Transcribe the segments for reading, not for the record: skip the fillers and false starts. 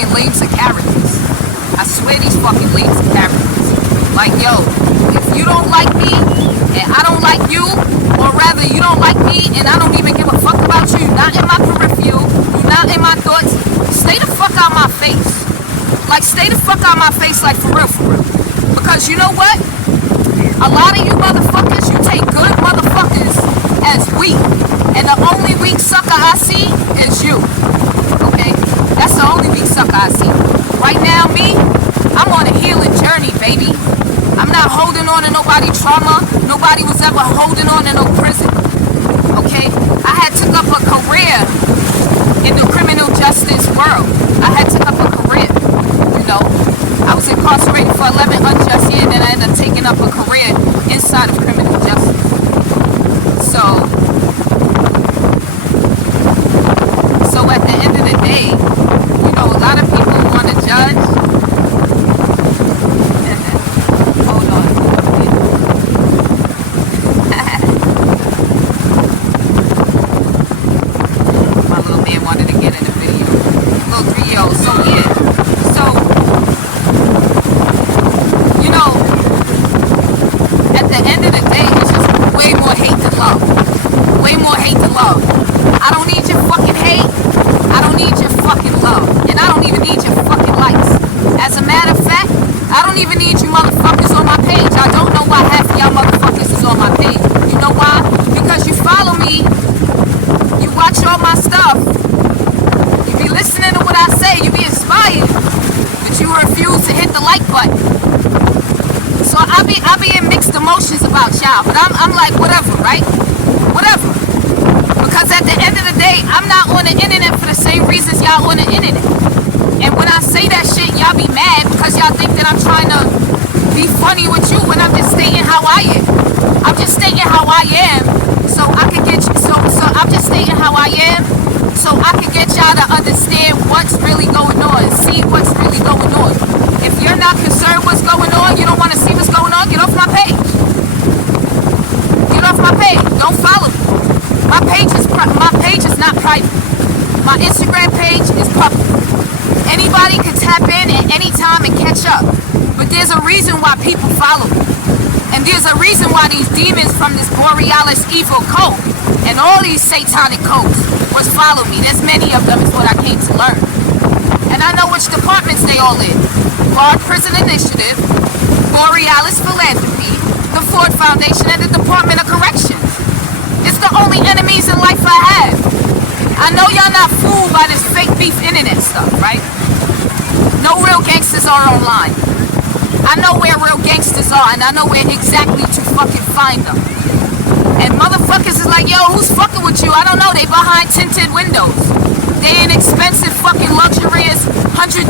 fucking lames are characters. I swear these fucking lames are characters. Like, yo, if you don't like me and I don't like you, or rather you don't like me and I don't even give a fuck about you, you're not in my peripheral, you're not in my thoughts, stay the fuck out my face. Like, stay the fuck out my face, like, for real, for real. Because you know what? A lot of you motherfuckers, you take good motherfuckers as weak. And the only weak sucker I see is you. Okay? That's the only weak sucker I see. Right now, me, I'm on a healing journey, baby. I'm not holding on to nobody's trauma. Nobody was ever holding on to no prison. Okay? I had took up a career in the criminal justice world. I had took up a career, you know. I was incarcerated for 11 unjust years, and I ended up taking up a career inside of criminal justice. So at the end of the day, you know, a lot of people want to judge. Hold on. My little man wanted to get in the video. Little 3-year-old. So yeah. So, you know, at the end of the day, it's just way more hate than love. Way more hate than love. I don't need your fucking hate. I don't need your fucking love. And I don't even need your fucking likes. As a matter of fact, I don't even need you motherfuckers on my page. I don't know why half of y'all motherfuckers is on my page. You know why? Because you follow me. You watch all my stuff. You be listening to what I say. You be inspired. But you refuse to hit the like button. So I be in mixed emotions about y'all. But I'm like, whatever, right? Whatever. Because at the end of the day, I'm not on the internet for the same reasons y'all on the internet. And when I say that shit, y'all be mad because y'all think that I'm trying to be funny with you when I'm just stating how I am. I'm just stating how I am so I can get you, so I'm just stating how I am so I can get y'all to understand what's really going on, see what's really going on. If you're not concerned what's going on, you don't want to see what's going on, get off my page. Get off my page. Don't follow me. My page is not private. My Instagram page is public. Anybody can tap in at any time and catch up. But there's a reason why people follow me. And there's a reason why these demons from this Borealis evil cult and all these satanic cults was follow me. There's many of them is what I came to learn. And I know which departments they all in. Guard Prison Initiative, Borealis Philanthropy, the Ford Foundation, and the Department of Corrections. It's the only enemies in life I have. I know y'all not fooled by this fake beef internet stuff, right? No real gangsters are online. I know where real gangsters are, and I know where exactly to fucking find them. And motherfuckers is like, yo, who's fucking with you? I don't know. They behind tinted windows. They in expensive fucking luxurious $100,000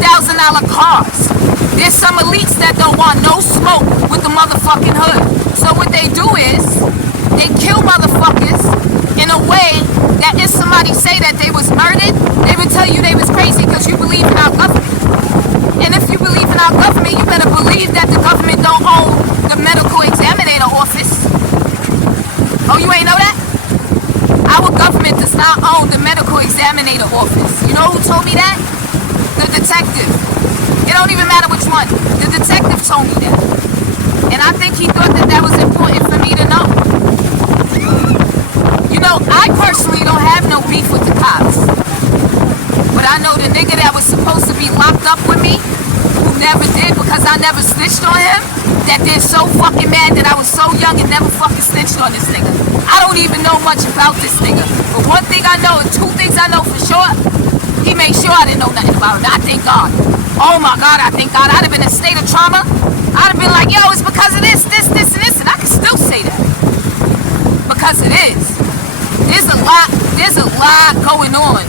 cars. There's some elites that don't want no smoke with the motherfucking hood. So what they do is they kill motherfuckers in a way that if somebody say that they was murdered, they would tell you they was crazy because you believe in our government. And if you believe in our government, you better believe that the government don't own the medical examiner office. Oh, you ain't know that? Our government does not own the medical examiner office. You know who told me that? The detective. It don't even matter which one. The detective told me that. And I think he thought that that was important for me to know. You know, I personally don't have no beef with the cops. But I know the nigga that was supposed to be locked up with me, who never did because I never snitched on him, that they're so fucking mad that I was so young and never fucking snitched on this nigga. I don't even know much about this nigga. But one thing I know, and two things I know for sure, he made sure I didn't know nothing about it. I thank God. Oh my God, I thank God. I'd have been in a state of trauma. I'd have been like, yo, it's because of this, and this, and I can still say that. Because it is. There's a lot going on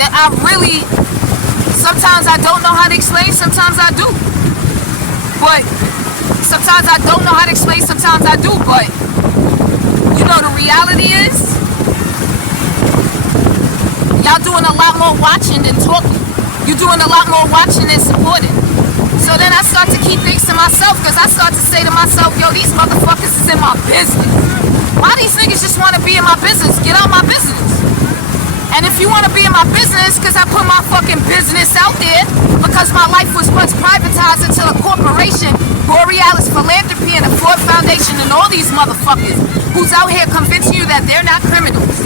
that I really, sometimes I don't know how to explain, sometimes I do. But sometimes I don't know how to explain, sometimes I do. But you know, the reality is, y'all doing a lot more watching than talking. You're doing a lot more watching than supporting. So then I start to keep things to myself because I start to say to myself, yo, these motherfuckers is in my business. Why these niggas just want to be in my business? You know what I'm saying? So, you know, I personally don't have no beef with the cops. But I know the nigga that was supposed to be locked up with me, who never did because I never snitched on him, that they're so fucking mad that I was so young and never fucking snitched on this nigga. I don't even know much about this nigga. But one thing I know, and two things I know for sure, he made sure I didn't know nothing about it. I think God. Oh my God, I thank God. I done been in a state of trauma. I'd have been like, yo, it's because of this, and this, and this, and I can still say that. Because it is. There's a lot going on that I really, sometimes I don't know how to explain, sometimes I do. But you know, the reality is, And if you want to be in my business, because I put my fucking business out there, because my life was once privatized until a corporation, Borealis Philanthropy and the Ford Foundation and all these motherfuckers who's out here convincing you that they're not criminals.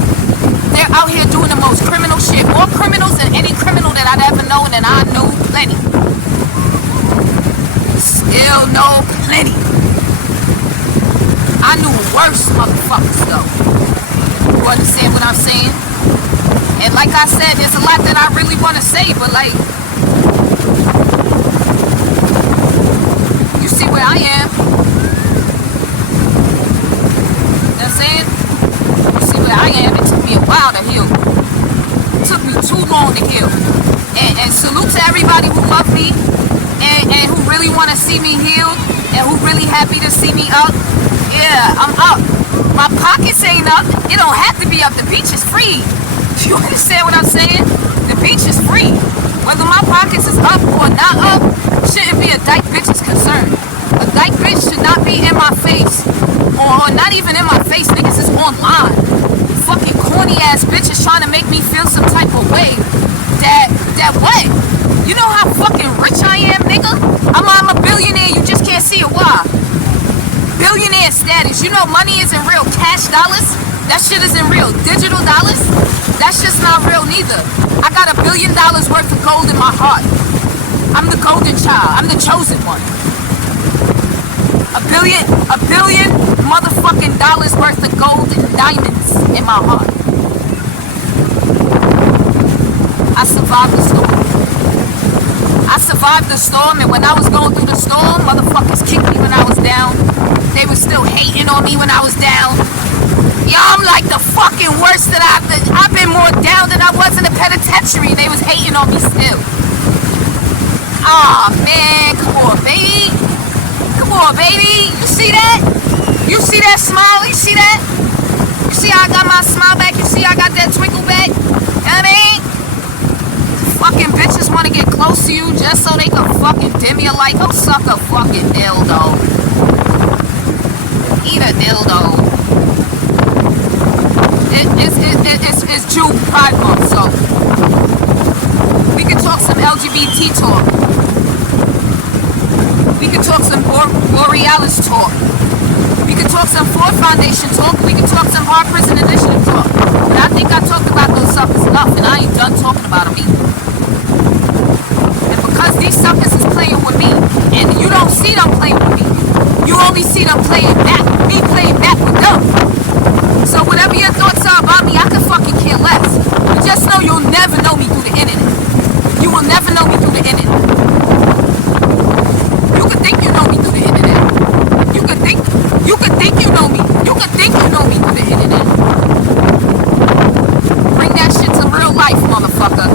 They're out here doing the most criminal shit. More criminals than any criminal that I'd ever known, and I knew plenty. Still know plenty. I knew worse motherfuckers though. You understand what I'm saying? And like I said, there's a lot that I really want to say, but like, you see where I am. You know what I'm saying? You see where I am. It took me a while to heal. It took me too long to heal. And salute to everybody who love me and who really want to see me healed and who really happy to see me up. Yeah, I'm up. My pockets ain't up. It don't have to be up. The beach is free. You understand what I'm saying? The beach is free. Whether my pockets is up or not up shouldn't be a dyke bitch's concern. A dyke bitch should not be in my face. Or not even in my face. Niggas is online. Fucking corny ass bitches trying to make me feel some type of way. That what? You know how fucking rich I am, nigga? I'm a billionaire. You just can't see it. Why? Billionaire status. You know money isn't real cash dollars. That shit isn't real digital dollars. That's just not real neither. I got $1 billion worth of gold in my heart. I'm the golden child. I'm the chosen one. A billion motherfucking dollars worth of gold and diamonds in my heart. I survived the storm. I survived the storm, and when I was going through the storm, motherfuckers kicked me when I was down. They were still hating on me when I was down. Yo, I'm like the fucking worst that I've been more down than I was in the penitentiary. They was hating on me still. Aw, man, come on, baby. Come on, baby. You see that? You see that smile? You see that? You see how I got my smile back? You see how I got that twinkle back? You know what I mean? Fucking bitches want to get close to you just so they can fucking dim your light. Go suck a fucking dildo. Eat a dildo. It's June Pride Month, so we can talk some LGBT talk. We can talk some Borealis talk. We can talk some Ford Foundation talk. We can talk some Hard Prison Initiative talk. But I think I talked about those suckers enough, and I ain't done talking about them either. And because these suckers is playing with me, and you don't see them playing with me, you only see them playing back, me playing back with them. So whatever your thoughts are about me, I can fucking care less. But just know you'll never know me through the internet. You will never know me through the internet. You can think you know me through the internet. You can think you know me. You can think you know me through the internet. Bring that shit to real life, motherfucker.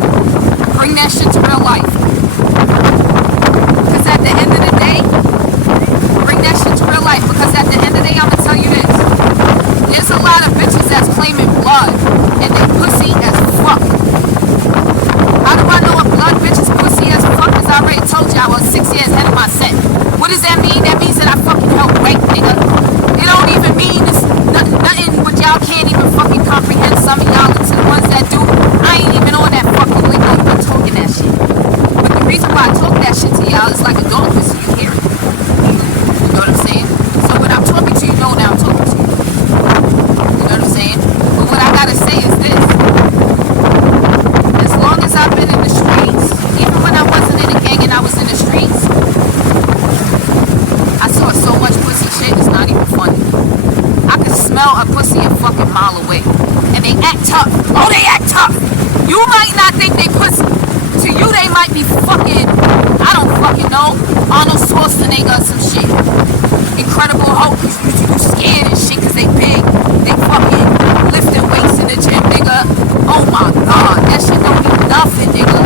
Bring that shit to real life. Because at the end of the day, bring that shit to real life. Because at the end of the day, I'ma tell you this. There's a lot of bitches that's claiming blood, and they pussy as fuck. How do I know a blood bitch is pussy as fuck? As I already told you, I was 6 years ahead of my set. What does that mean? That means that I fucking helped rape, nigga. It don't even mean it's nothing what y'all can't even fucking comprehend. Some of y'all, to the ones that do, I ain't even on that fucking lingo. I'm talking that shit. But the reason why I talk that shit to y'all is like a dog whistle. You hear it. You know what I'm saying? So when I'm talking to you, know that I'm talking to you. You know what I'm saying? But what I gotta say is this. As long as I've been in the streets, even when I wasn't in a gang and I was in the streets, I saw so much pussy shit, it's not even funny. I could smell a pussy a fucking mile away. And they act tough. Oh, they act tough. You might not think they pussy. To you, they might be fucking, I don't fucking know, Arnold Schwarzenegger or some shit. Incredible Hulk. You scared and shit because they big. They fucking lifting weights in the gym, nigga. Oh my god, that shit don't mean nothing, nigga.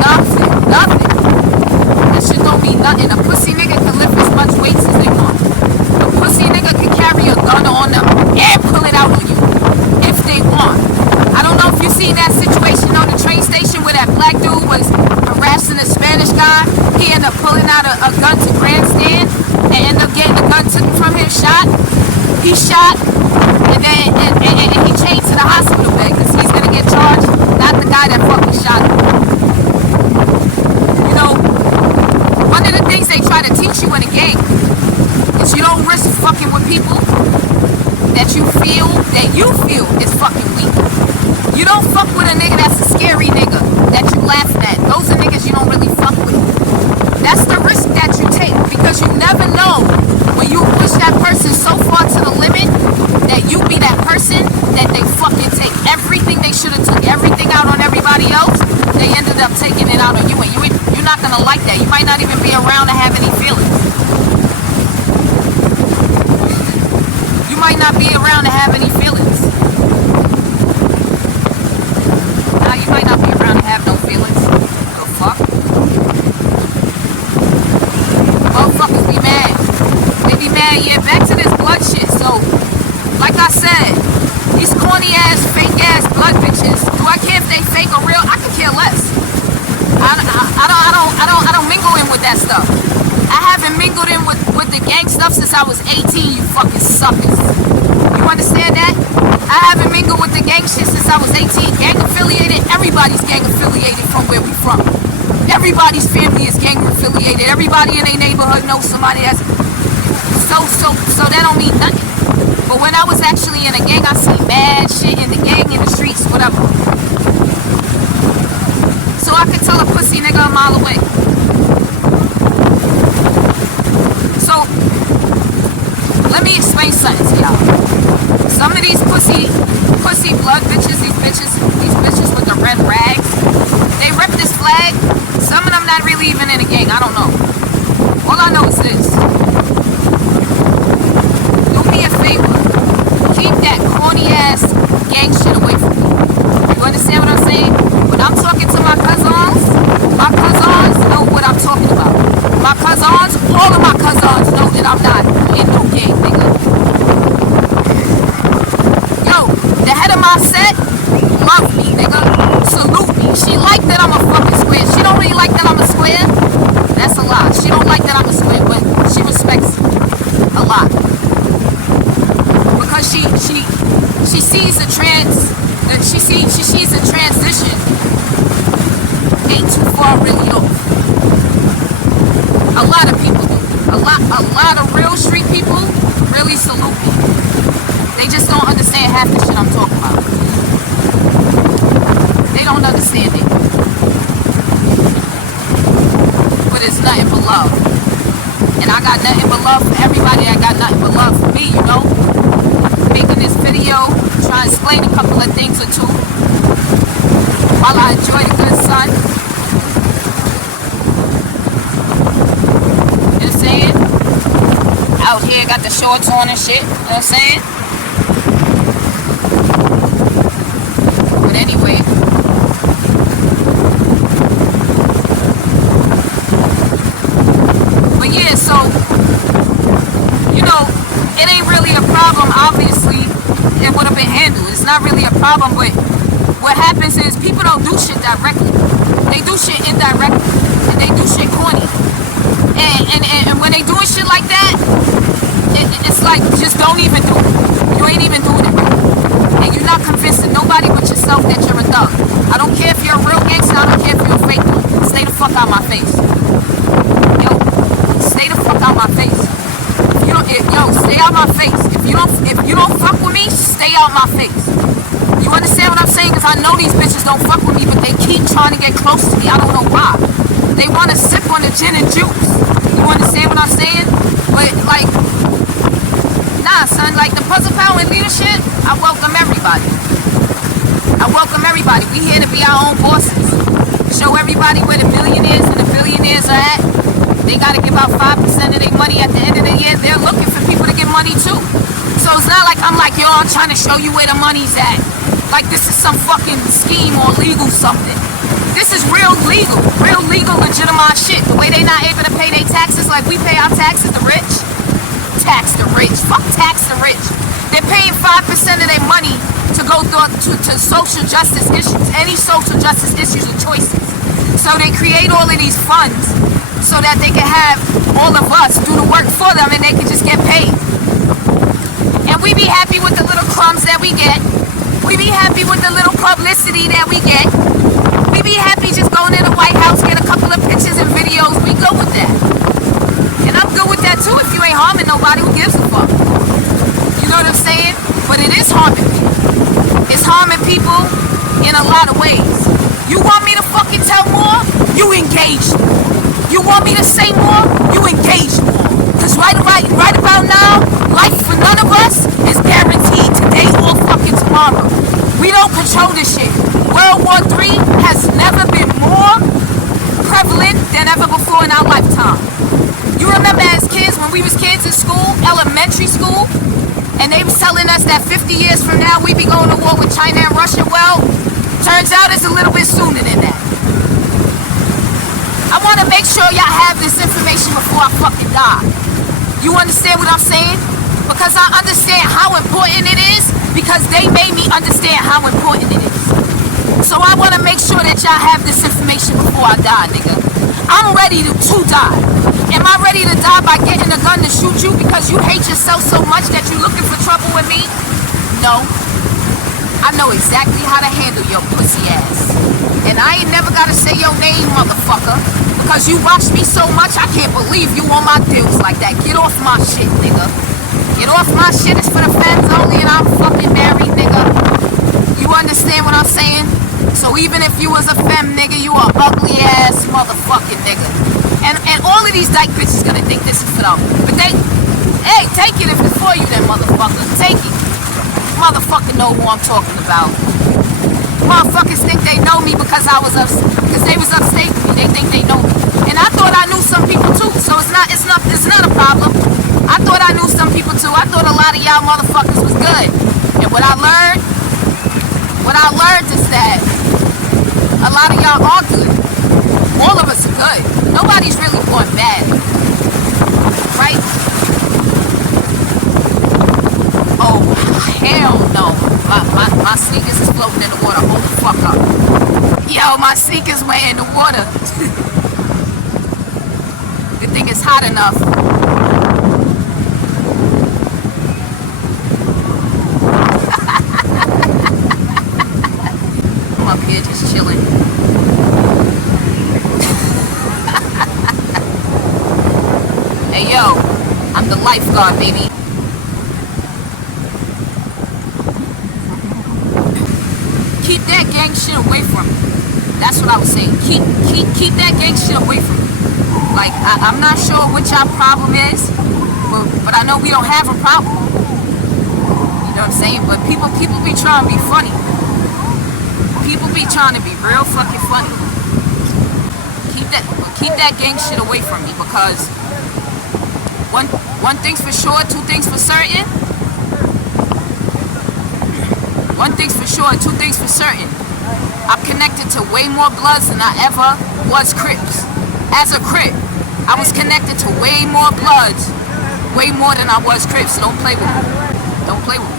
Nothing. That shit don't mean nothing. A pussy nigga can lift as much weights as they want. A pussy nigga can carry a gun on them and pull it out on you if they want. I don't know if you seen that situation on the train station where that black dude was harassing a Spanish guy. He ended up pulling out a gun to grandstand and ended up getting the gun taken from him, shot. He shot, and then and he chained to the hospital bed because he's gonna get charged not the guy that fucking shot him. You know, one of the things they try to teach you in a gang is you don't risk fucking with people that you feel is fucking weak. You don't fuck with a nigga that's a scary nigga that you laugh at. Those are niggas you don't really fuck with. That's the risk that you take, because you never know when you push that person so far to the limit that you be that person that they fucking take everything they should have took everything out on everybody else. They ended up taking it out on you, and you're not gonna like that. You might not even be around to have any feelings. You might not be around to have any feelings. Nah, you might not be around to have no feelings. The fuck? Motherfuckers be mad. They be mad. Yeah, back to this blood shit. So, like I said, these corny ass, fake ass blood bitches. Do I care if they fake or real? I could care less. I don't mingle in with that stuff. I haven't mingled in with the gang stuff since I was 18, you fucking suckers. You understand that? I haven't mingled with the gang shit since I was 18. Gang affiliated, everybody's gang affiliated from where we from. Everybody's family is gang affiliated. Everybody in their neighborhood knows somebody that's... So that don't mean nothing. But when I was actually in a gang, I see mad shit in the gang, in the streets, whatever. So I could tell a pussy nigga a mile away. So, let me explain something to y'all. Some of these pussy blood bitches, these bitches with the red rags, they rep this flag. Some of them not really even in a gang, I don't know. All I know is this. Do me a favor. Keep that corny ass gang shit away from me. You understand what I'm saying? When I'm talking to my cousins know what I'm talking about. My cousins, all of my cousins know that I'm not in no gang, nigga. Yo, the head of my set, love me, nigga. Salute me. She like that I'm a fucking square. She don't really like that I'm a square. That's a lie. She don't like that I'm a square, but she respects a lot. Because she sees a transition ain't too far really off. A lot of people do. A lot of real street people really salute me. They just don't understand half the shit I'm talking about. They don't understand it. But it's nothing but love. And I got nothing but love for everybody. I got nothing but love for me, you know? Making this video, trying to explain a couple of things or two while I enjoy the good sun. You know what I'm saying? Out here, got the shorts on and shit. You know what I'm saying? But anyway. But yeah, so, you know, it ain't really a problem, obviously. It would have been handled. It's not really a problem, but what happens is people don't do shit directly. They do shit indirectly. And they do shit corny. And when they doing shit like that, it's like, just don't even do it. You ain't even doing it right. And you're not convincing nobody but yourself that you're a thug. I don't care if you're a real gangster. I don't care if you're a fake one. Stay the fuck out my face. Yo, stay the fuck out my face. Stay out my face. If you don't fuck with me, stay out my face. You understand what I'm saying? Because I know these bitches don't fuck with me, but they keep trying to get close to me. I don't know why. They want to sip on the gin and juice. You understand what I'm saying? But like, nah, son. Like the Puzzle Power and leadership, I welcome everybody. I welcome everybody. We here to be our own bosses. Show everybody where the millionaires and the billionaires are at. They got to give out 5% of their money at the end of the year. They're looking for people to give money too. So it's not like I'm like, yo, I'm trying to show you where the money's at. Like this is some fucking scheme or legal something. This is real legal, legitimate shit. The way they not able to pay their taxes like we pay our taxes, the rich. Tax the rich. Fuck tax the rich. They're paying 5% of their money to go to social justice issues. Any social justice issues or choices. So they create all of these funds so that they can have all of us do the work for them and they can just get paid. And we be happy with the little crumbs that we get. We be happy with the little publicity that we get. We be happy just going in the White House, get a couple of pictures and videos. We go with that. And I'm good with that too if you ain't harming nobody. Who gives a fuck? You know what I'm saying? But it is harming people. It's harming people in a lot of ways. You want me to fucking tell more? You engage more. You want me to say more? You engage more. Because right about now, life for none of us is guaranteed today or fucking tomorrow. We don't control this shit. World War III has never been more prevalent than ever before in our lifetime. You remember as kids, when we was kids in school, elementary school, and they was telling us that 50 years from now we be going to war with China and Russia? Well, turns out it's a little bit sooner than that. I want to make sure y'all have this information before I fucking die. You understand what I'm saying? Because I understand how important it is, because they made me understand how important it is. So I want to make sure that y'all have this information before I die, nigga. I'm ready to die. Am I ready to die by getting a gun to shoot you because you hate yourself so much that you're looking for trouble with me? No. I know exactly how to handle your pussy ass. And I ain't never gotta say your name, motherfucker. Because you watch me so much, I can't believe you on my deals like that. Get off my shit, nigga. Get off my shit. It's for the fans only and I'm fucking married, nigga. You understand what I'm saying? So even if you was a femme, nigga, you a ugly ass motherfucking nigga. And all of these dyke bitches gonna think this is for them. But hey, take it if it's for you then, motherfucker. Take it. Motherfucker know who I'm talking about. Motherfuckers think they know me because they was upstate with me. They think they know me. And I thought I knew some people too. So it's not a problem. I thought I knew some people too. I thought a lot of y'all motherfuckers was good. And what I learned is that a lot of y'all are good. All of us are good. Nobody's really born bad. Right? Oh, hell no. My sneakers is floating in the water. Hold the fuck up. Yo, my sneakers went in the water. Good thing it's hot enough. I'm up here just chilling. Hey yo, I'm the lifeguard, baby. Keep that gang shit away from me. That's what I was saying. Keep that gang shit away from me. Like, I'm not sure what y'all problem is, but I know we don't have a problem. You know what I'm saying? But people be trying to be funny. People be trying to be real fucking funny. Keep that gang shit away from me, because one thing's for sure, two things for certain. One thing's for sure, two things for certain. I'm connected to way more Bloods than I ever was Crips. As a Crip, I was connected to way more Bloods, way more than I was Crips. So don't play with me. Don't play with me.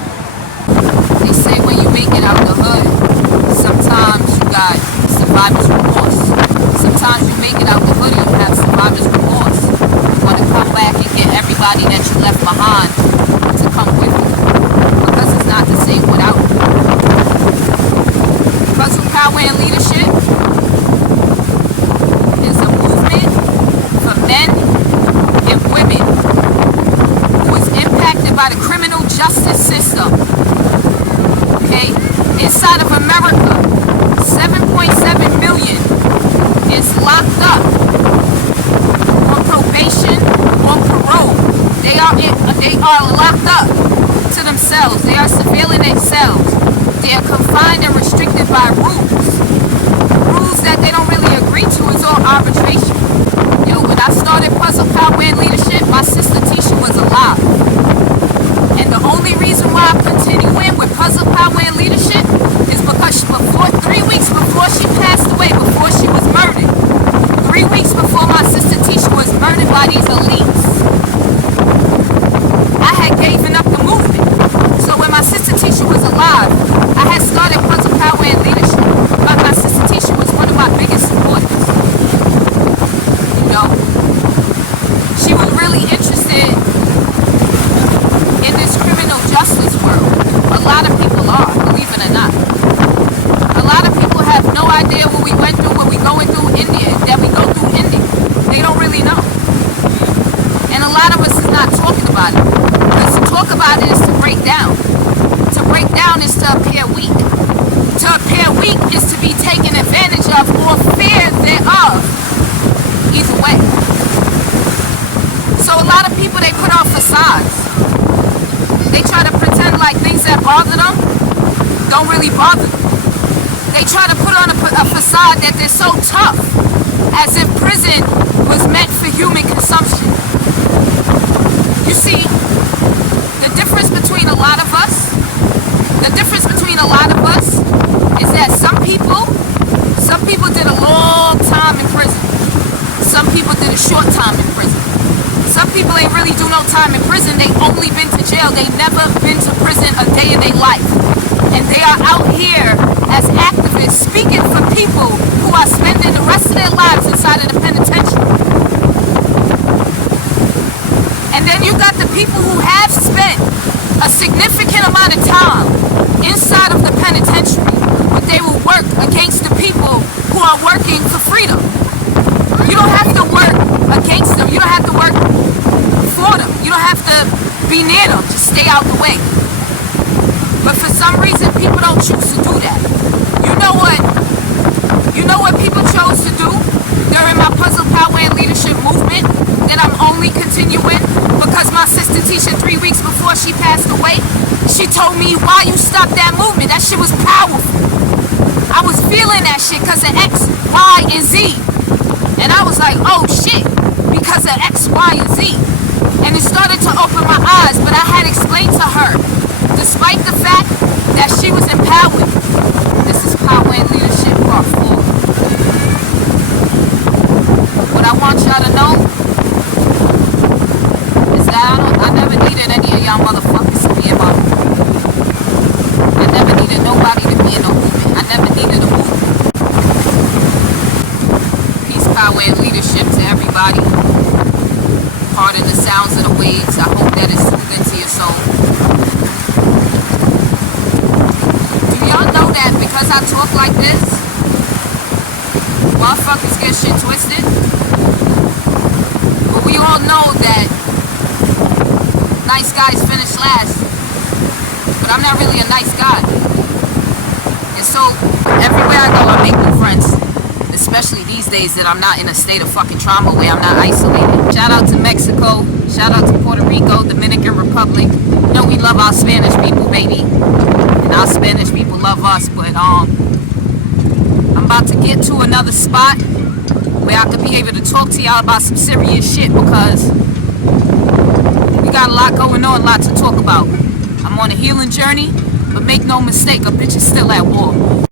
They say when you make it out the hood, sometimes you got survivor's remorse. Sometimes you make it out the hood and you have survivor's remorse. You want to come back and get everybody that you left behind to come with you. Because it's not the same without you. Puzzle Power and Leadership is a movement for men and women who is impacted by the criminal justice system. Okay? Inside of America, 7.7 million is locked up on probation or parole. They are locked up to themselves. They are surveilling themselves. They are confined and restricted by rules that they don't really agree to. It's all arbitration. Yo, when I started Puzzle Power and Leadership, my sister TESHA was alive. And the only reason why I'm continuing with Puzzle Power and Leadership is because 3 weeks before she passed away, before she was murdered, 3 weeks before my sister TESHA was murdered by these elites, I had given up the movement. So when my sister TESHA was alive, I had started Puzzle Power and Leadership. But my sister TESHA was one of my biggest supporters. You know? She was facades. They try to pretend like things that bother them don't really bother them. They try to put on a facade that they're so tough, as if prison was meant for human consumption. You see, the difference between a lot of us is that some people did a long time in prison. Some people did a short time in prison. Some people ain't really do no time in prison. They only been to jail. They never been to prison a day in their life. And they are out here as activists speaking for people who are spending the rest of their lives inside of the penitentiary. And then you got the people who have spent a significant amount of time inside of the penitentiary, but they will work against the people who are working for freedom. You don't have to work against them. You don't have to work for them. You don't have to be near them. Just stay out the way. But for some reason, people don't choose to do that. You know what? You know what people chose to do during my Puzzle Power and Leadership movement that I'm only continuing because my sister Tesha 3 weeks before she passed away, she told me, why you stopped that movement? That shit was powerful. I was feeling that shit because of X, Y, and Z. And I was like, oh shit, because of X, Y, and Z. And it started to open my eyes, but I had explained to her, despite the fact that she was empowered. This is Power and Leadership Part 4. What I want y'all to know is that I never needed any of y'all motherfuckers to be in my movement. I never needed nobody to be in a movement. I never needed a movement. Peace, power, and leadership to everybody. Part of the sounds of the waves. I hope that is soothing to your soul. Do y'all know that because I talk like this, motherfuckers get shit twisted? But we all know that nice guys finish last. But I'm not really a nice guy. And so, everywhere I go, I make new friends. Especially these days that I'm not in a state of fucking trauma where I'm not isolated. Shout out to Mexico. Shout out to Puerto Rico, Dominican Republic. You know we love our Spanish people, baby. And our Spanish people love us. But I'm about to get to another spot where I could be able to talk to y'all about some serious shit because we got a lot going on, a lot to talk about. I'm on a healing journey, but make no mistake, a bitch is still at war.